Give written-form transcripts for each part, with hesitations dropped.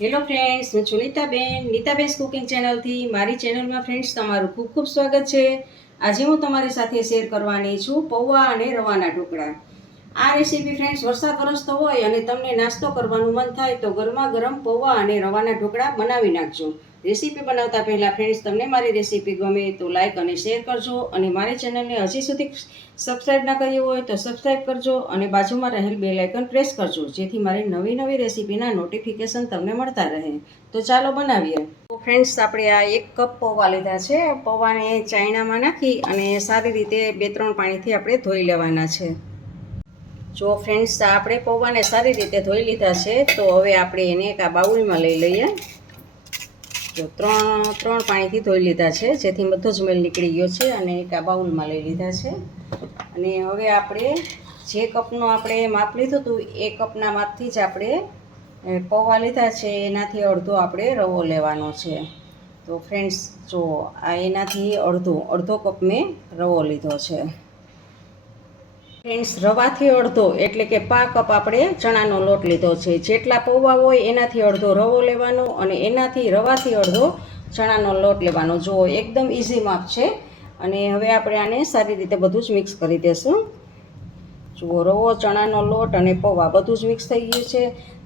Hello friends, હું છું Nitaben cooking ચેનલથી. મારી ચેનલમાં ફ્રેન્ડ્સ તમારું ખૂબ ખૂબ સ્વાગત છે. આજે હું તમારી સાથે શેર કરવાની છું પૌવા અને રવાના ઢોકળા. આ રેસીપી ફ્રેન્ડ્સ વરસાદ વરસતો હોય અને તમને નાસ્તો કરવાનું મન થાય તો ગરમા ગરમ પૌવા અને રવાના ઢોકળા બનાવી નાખજો. રેસીપી બનાવતા પહેલાં ફ્રેન્ડ્સ તમને મારી રેસીપી ગમે તો લાઇક અને શેર કરજો, અને મારી ચેનલને હજી સુધી સબસ્ક્રાઈબ ના કરી હોય તો સબસ્ક્રાઈબ કરજો અને બાજુમાં રહેલ બેલ આઇકન પ્રેસ કરજો, જેથી મારી નવી નવી રેસીપીના નોટિફિકેશન તમને મળતા રહે. તો ચાલો બનાવીએ. તો ફ્રેન્ડ્સ, આપણે આ 1 કપ પૌવા લીધા છે. પૌવાને ચાયણામાં નાખી અને સારી રીતે 2-3 પાણીથી આપણે ધોઈ લેવાના છે. જો ફ્રેન્ડ્સ, આપણે પૌવાને સારી રીતે ધોઈ લીધા છે. તો હવે આપણે એને એક આ બાઉલમાં લઈ લઈએ. જો ત્રણ પાણીથી ધોઈ લીધા છે, જેથી બધો જ મેલ નીકળી ગયો છે, અને એક આ બાઉલમાં લઈ લીધા છે. અને હવે આપણે જે કપનું આપણે માપ લીધું હતું એ કપના માપથી જ આપણે પૌવા લીધા છે, એનાથી અડધો આપણે રવો લેવાનો છે. તો ફ્રેન્ડ્સ, જો આ એનાથી અડધો કપ મેં રવો લીધો છે. ફ્રેન્ડ્સ, રવાથી અડધો એટલે કે પા કપ આપણે ચણાનો લોટ લીધો છે. જેટલા પૌવા હોય એનાથી અડધો રવો લેવાનો અને એનાથી રવાથી અડધો ચણાનો લોટ લેવાનો. જો એકદમ ઇઝી માપ છે. અને હવે આપણે આને સારી રીતે બધું જ મિક્સ કરી દઈશું. જુઓ, રવો, ચણાનો લોટ અને પૌવા બધું જ મિક્સ થઈ ગયું છે.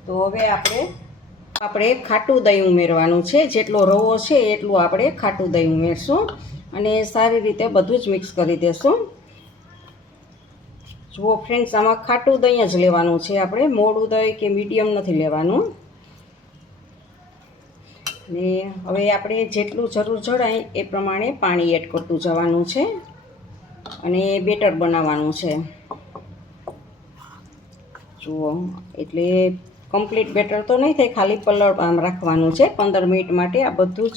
તો હવે આપણે ખાટું દહીં ઉમેરવાનું છે. જેટલો રવો છે એટલું આપણે ખાટું દહીં ઉમેરશું અને સારી રીતે બધું જ મિક્સ કરી દઈશું. જુઓ ફ્રેન્ડ્સ, આમાં ખાટું દહીં જ લેવાનું છે. આપણે મોડું દહીં કે મીડિયમ નથી લેવાનું. ને હવે આપણે જેટલું જરૂર જણાય એ પ્રમાણે પાણી એડ કરતું જવાનું છે અને બેટર બનાવવાનું છે. જુઓ, એટલે કમ્પ્લીટ બેટર તો નહીં થાય, ખાલી પલળ આમ રાખવાનું છે 15 મિનિટ માટે. આ બધું જ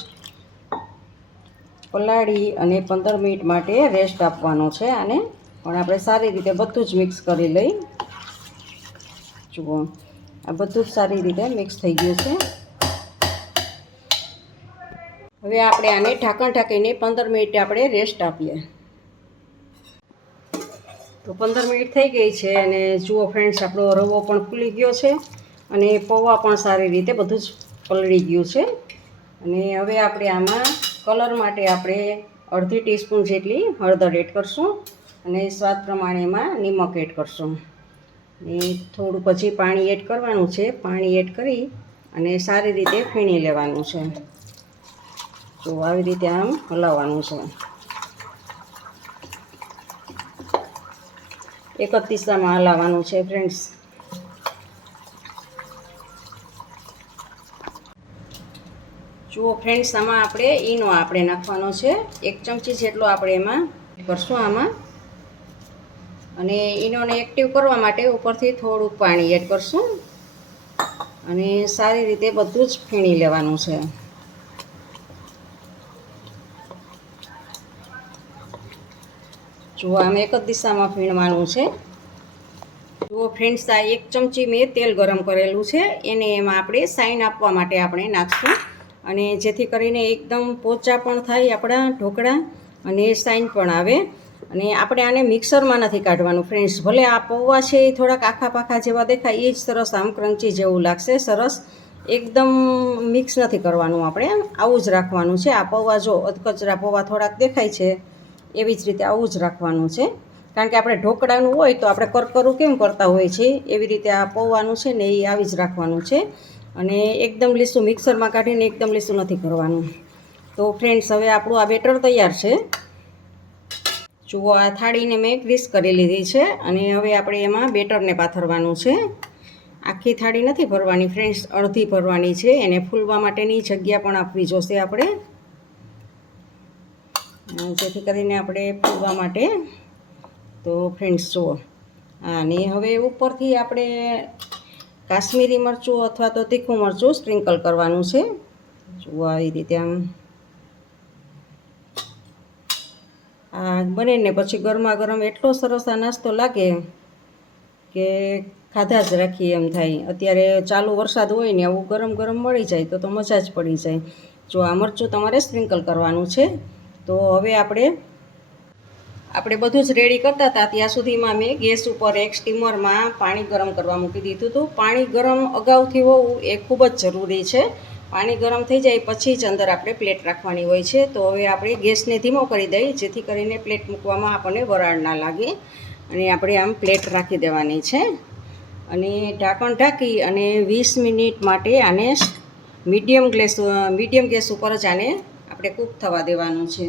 પલાળી અને 15 મિનિટ માટે રેસ્ટ આપવાનો છે આને. પણ આપણે સારી રીતે બધું જ મિક્સ કરી લઈ. જુઓ, આ બધું જ સારી રીતે મિક્સ થઈ ગયું છે. હવે આપણે આને ઢાંકણ ઢાંકીને 15 મિનિટ આપણે રેસ્ટ આપીએ. તો 15 મિનિટ થઈ ગઈ છે અને જુઓ ફ્રેન્ડ્સ, આપણો રવો પણ ફૂલી ગયો છે અને પૌવા પણ સારી રીતે બધું જ પલળી ગયું છે. અને હવે આપણે આમાં કલર માટે આપણે અડધી ટીસ્પૂન જેટલી હળદર એડ કરશું અને સ્વાદ પ્રમાણે એમાં નિમક એડ કરશું. ને થોડું પછી પાણી એડ કરવાનું છે. પાણી એડ કરી અને સારી રીતે ફીણી લેવાનું છે. તો આવી રીતે આમ હલાવવાનું છે. એક જ દિશામાં હલાવવાનું છે ફ્રેન્ડ્સ. જુઓ ફ્રેન્ડ્સ, આમાં આપણે ઈનો નાખવાનો છે. 1 ચમચી જેટલો આપણે એમાં કરશું આમાં. અને ઈનોને એક્ટિવ કરવા માટે ઉપરથી થોડુંક પાણી એડ કરશું અને સારી રીતે બધું જ ફીણી લેવાનું છે. જુઓ, આમ એક જ દિશામાં ફીણવાનું છે. જુઓ ફ્રેન્ડ્સ, આ 1 ચમચી મેં તેલ ગરમ કરેલું છે, એને એમાં આપણે સાઈન આપવા માટે આપણે નાખશું, અને જેથી કરીને એકદમ પોચા પણ થાય આપણા ઢોકળા અને સાઈન પણ આવે. અને આપણે આને મિક્સરમાં નથી કાઢવાનું ફ્રેન્ડ્સ. ભલે આ પૌવા છે એ થોડાક આખા પાખા જેવા દેખાય, એ જ સરસ આમ ક્રન્ચી જેવું લાગશે. સરસ એકદમ મિક્સ નથી કરવાનું, આપણે આવું જ રાખવાનું છે. આ પૌવા જો અધકચરા પૌવા થોડાક દેખાય છે, એવી જ રીતે આવું જ રાખવાનું છે. કારણ કે આપણે ઢોકળાનું હોય તો આપણે કરકરું કેમ કરતા હોય છે, એવી રીતે આ પૌવાનું છે ને એ આવી જ રાખવાનું છે. અને એકદમ લીસું મિક્સરમાં કાઢીને એકદમ લીસું નથી કરવાનું. તો ફ્રેન્ડ્સ, હવે આપણું આ બેટર તૈયાર છે. જુઓ, આ થાળીને મેં ગ્રીસ કરી લીધી છે અને હવે આપણે એમાં બેટરને પાથરવાનું છે. આખી થાળી નથી ભરવાની ફ્રેન્ડ્સ, અડધી ભરવાની છે. એને ફૂલવા માટેની જગ્યા પણ આપવી જોશે આપણે, જેથી કરીને આપણે ફૂલવા માટે. તો ફ્રેન્ડ્સ જુઓ, અને હવે ઉપરથી આપણે કાશ્મીરી મરચું અથવા તો તીખું મરચું સ્પ્રિંકલ કરવાનું છે. જુઓ, આવી રીતે આમ આ બને ને પછી ગરમા ગરમ એટલો સરસ આ નાસ્તો લાગે કે ખાધા જ રાખીએ એમ થાય. અત્યારે ચાલુ વરસાદ હોય ને આવું ગરમ ગરમ મળી જાય તો મજા જ પડી જાય. જો આ મરચું તમારે સ્પ્રિંકલ કરવાનું છે. તો હવે આપણે આપણે બધું જ રેડી કરતા હતા ત્યાં સુધીમાં મેં ગેસ ઉપર એક સ્ટીમરમાં પાણી ગરમ કરવા મૂકી દીધું હતું. પાણી ગરમ અગાઉથી હોવું એ ખૂબ જ જરૂરી છે. પાણી ગરમ થઈ જાય પછી જ અંદર આપણે પ્લેટ રાખવાની હોય છે. તો હવે આપણે ગેસને ધીમો કરી દઈએ જેથી કરીને પ્લેટ મૂકવામાં આપણને વરાળ ના લાગે. અને આપણે આમ પ્લેટ રાખી દેવાની છે અને ઢાંકણ ઢાંકી અને 20 મિનિટ માટે આને મીડિયમ ગેસ ઉપર જ આને આપણે કૂક થવા દેવાનું છે.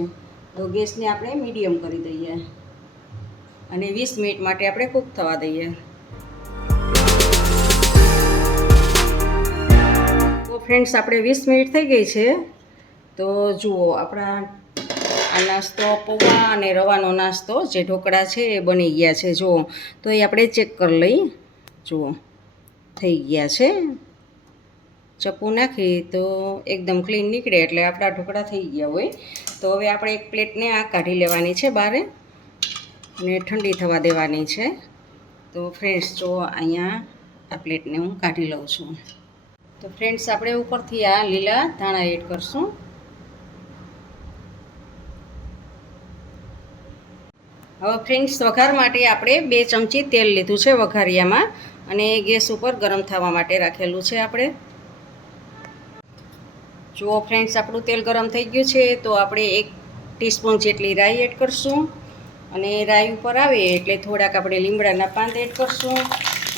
તો ગેસને આપણે મીડિયમ કરી દઈએ અને 20 મિનિટ માટે આપણે કૂક થવા દઈએ. તો ફ્રેન્ડ્સ આપણે 20 મિનિટ થઈ ગઈ છે. તો જુઓ આપણા આ નાસ્તો પૌવા અને રવાનો નાસ્તો જે ઢોકળા છે એ બની ગયા છે. જુઓ તો એ આપણે ચેક કરી લઈ. જુઓ થઈ ગયા છે. ચપ્પુ નાખી તો એકદમ ક્લીન નીકળે એટલે આપણા ઢોકળા થઈ ગયા હોય. તો હવે આપણે એક પ્લેટને આ કાઢી લેવાની છે બહાર અને ઠંડી થવા દેવાની છે. તો ફ્રેન્ડ્સ જો અહીંયા આ પ્લેટને હું કાઢી લઉં છું. તો ફ્રેન્ડ્સ આપણે ઉપરથી આ લીલા ધાણા એડ કરશું. હવે ફ્રેન્ડ્સ વઘાર માટે આપણે 2 ચમચી તેલ લીધું છે વઘારિયામાં અને ગેસ ઉપર ગરમ થવા માટે રાખેલું છે આપણે. જુઓ ફ્રેન્ડ્સ આપણું તેલ ગરમ થઈ ગયું છે. તો આપણે 1 ટીસ્પૂન જેટલી રાઈ એડ કરશું અને રાઈ ઉપર આવે એટલે થોડાક આપણે લીમડાના પાન એડ કરશું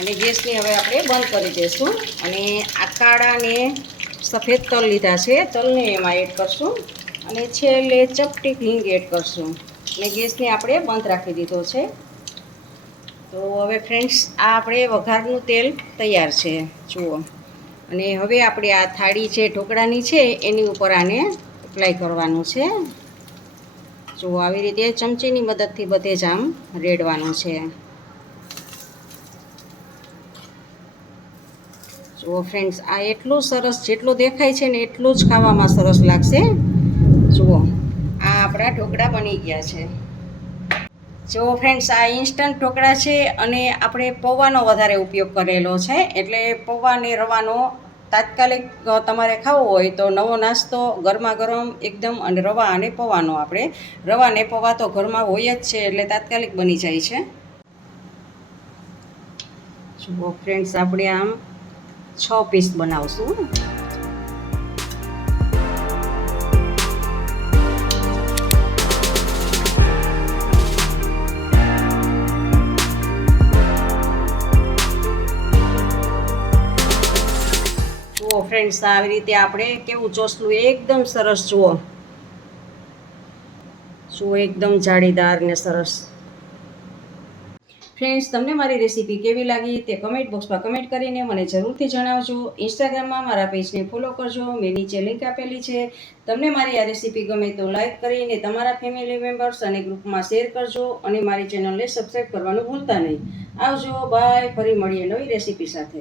અને ગેસને હવે આપણે બંધ કરી દઈશું. અને આ કાળા ને સફેદ તલ લીધા છે તલને એમાં એડ કરશું અને છેલ્લે ચપટી હિંગ એડ કરશું અને ગેસને આપણે બંધ રાખી દીધો છે. તો હવે ફ્રેન્ડ્સ આ આપણે વઘારનું તેલ તૈયાર છે જુઓ. અને હવે આપણે આ થાળી જે ઢોકળાની છે એની ઉપર આને એપ્લાય કરવાનું છે. જુઓ આવી રીતે ચમચીની મદદથી બધે જ આમ રેડવાનું છે. જુઓ ફ્રેન્ડ્સ આ એટલું સરસ જેટલું દેખાય છે ને એટલું જ ખાવામાં સરસ લાગશે. જુઓ આ આપણા ઢોકળા બની ગયા છે. જો ફ્રેન્ડ્સ આ ઇન્સ્ટન્ટ ઢોકળા છે અને આપણે પૌવાનો વધારે ઉપયોગ કરેલો છે એટલે પૌવા અને રવાનો તાત્કાલિક તમારે ખાવો હોય તો નવો નાસ્તો ગરમા ગરમ એકદમ અને રવા અને પૌવાનો આપણે રવા અને પૌવા તો ઘરમાં હોય જ છે એટલે તાત્કાલિક બની જાય છે. જુઓ ફ્રેન્ડ્સ આપણે આમ 6 પીસ બનાવશું. ફ્રેન્ડ્સ આવી રીતે આપણે કેવું ચોસલું એકદમ સરસ જુઓ એકદમ જાળીદાર ને સરસ. ફ્રેન્ડ્સ તમને મારી રેસીપી કેવી લાગી તે કમેન્ટ બોક્સમાં કમેન્ટ કરીને મને જરૂરથી જણાવજો. ઇન્સ્ટાગ્રામમાં મારા પેજને ફોલો કરજો. મેં નીચે લિંક આપેલી છે. તમને મારી આ રેસીપી ગમે તો લાઈક કરીને તમારા ફેમિલી મેમ્બર્સ અને ગ્રુપમાં શેર કરજો અને મારી ચેનલને સબસ્ક્રાઈબ કરવાનું ભૂલતા નહીં. આવજો બાય. ફરી મળીએ નવી રેસીપી સાથે.